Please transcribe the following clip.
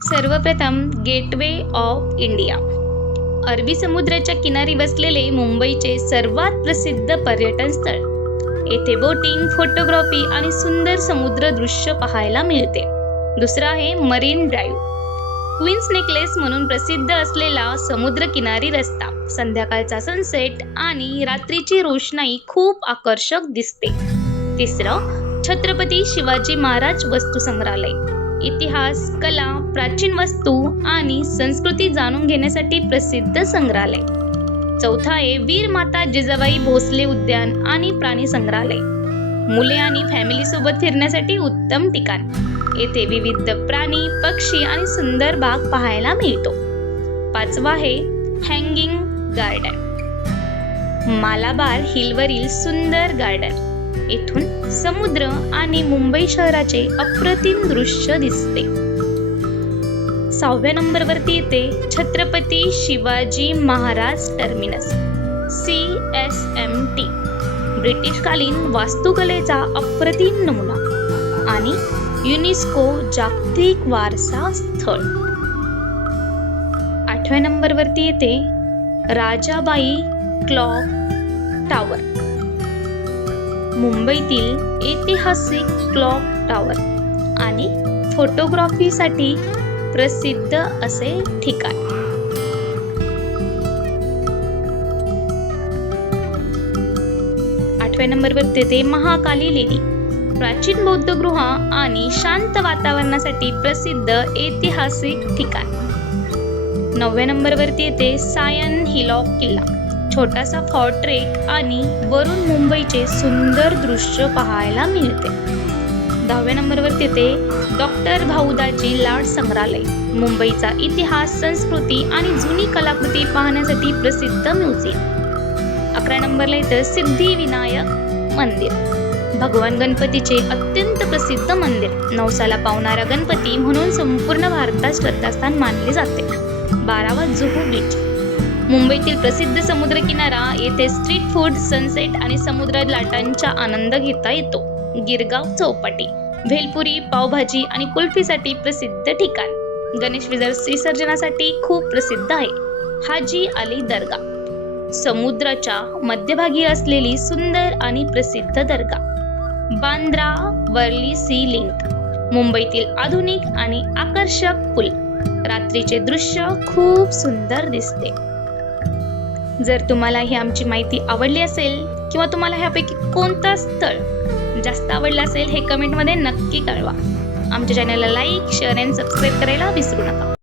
सर्वप्रथम gateway of India. अरबी समुद्राच्या किनारी बसलेले मुंबईचे सर्वात प्रसिद्ध पर्यटन स्थळ. येथे बोटिंग, फोटोग्राफी आणि सुंदर समुद्र दृश्य पाहायला मिळते. दुसरा आहे मरीन ड्राईव्ह. क्वीन्स नेकलेस म्हणून प्रसिद्ध असलेला समुद्र किनारी रस्ता. संध्याकाळचा सनसेट आणि रात्रीची रोषणाई खूप आकर्षक दिसते. तिसरं छत्रपती शिवाजी महाराज वस्तू संग्रहालय. इतिहास, कला, प्राचीन वस्तू आणि संस्कृती जाणून घेण्यासाठी प्रसिद्ध संग्रहालय. चौथा आहे वीर माता जिजाबाई भोसले उद्यान आणि प्राणी संग्रहालय. मुले आणि फॅमिली सोबत फिरण्यासाठी उत्तम ठिकाण. येथे विविध प्राणी, पक्षी आणि सुंदर बाग पाहायला मिळतो. पाचवा आहे हँगिंग गार्डन. मालाबार हिलवरील सुंदर गार्डन. येथून समुद्र आणि मुंबई शहराचे अप्रतिम दृश्य दिसते. 6व्या नंबरवरती येते छत्रपती शिवाजी महाराज टर्मिनस CSMT. ब्रिटिशकालीन वास्तुकलेचा अप्रतिम नमुना आणि युनेस्को जागतिक वारसा स्थळ. 8व्या नंबरवरती येते राजाबाई क्लॉक टावर. मुंबईतील ऐतिहासिक क्लॉक टावर आणि फोटोग्राफीसाठी प्रसिद्ध असे ठिकाण. 8व्या नंबरवर येते महाकाली लेणी. प्राचीन बौद्ध गृह आणि शांत वातावरणासाठी प्रसिद्ध ऐतिहासिक ठिकाण. 9व्या नंबरवरती येते सायन हिलॉक किल्ला. छोटासा फॉर्ट ट्रेक आणि वरून मुंबईचे सुंदर दृश्य पाहायला मिळते. 10व्या नंबरवरती येते डॉक्टर भाऊदाजी लाड संग्रहालय. मुंबईचा इतिहास, संस्कृती आणि जुनी कलाकृती पाहण्यासाठी प्रसिद्ध म्युझियम. 11 नंबरला येतं सिद्धिविनायक मंदिर. भगवान गणपतीचे अत्यंत प्रसिद्ध मंदिर. नवसाला पावणारा गणपती म्हणून संपूर्ण भारतात श्रद्धास्थान मानले जाते. 12वा जुहू बीच. मुंबईतील प्रसिद्ध समुद्र किनारा. येथे स्ट्रीट फूड, सनसेट आणि समुद्र लाटांचा आनंद घेता येतो. गिरगाव चौपाटी. भेलपुरी, पावभाजी आणि कुल्फीसाठी प्रसिद्ध ठिकाण. गणेश विसर्जनासाठी खूप प्रसिद्ध आहे. हाजी अली दर्गा. समुद्राच्या मध्यभागी असलेली सुंदर आणि प्रसिद्ध दर्गा. Bandra Worli sea link. मुंबईतील आधुनिक आणि आकर्षक पूल. रात्रीचे दृश्य खूप सुंदर दिसते. जर तुम्हाला ही आमची माहिती आवडली असेल किंवा तुम्हाला ह्यापैकी कोणतं स्थळ जास्त आवडलं असेल हे कमेंटमध्ये नक्की कळवा. आमच्या चॅनलला लाईक, शेअर आणि सबस्क्राईब करायला विसरू नका.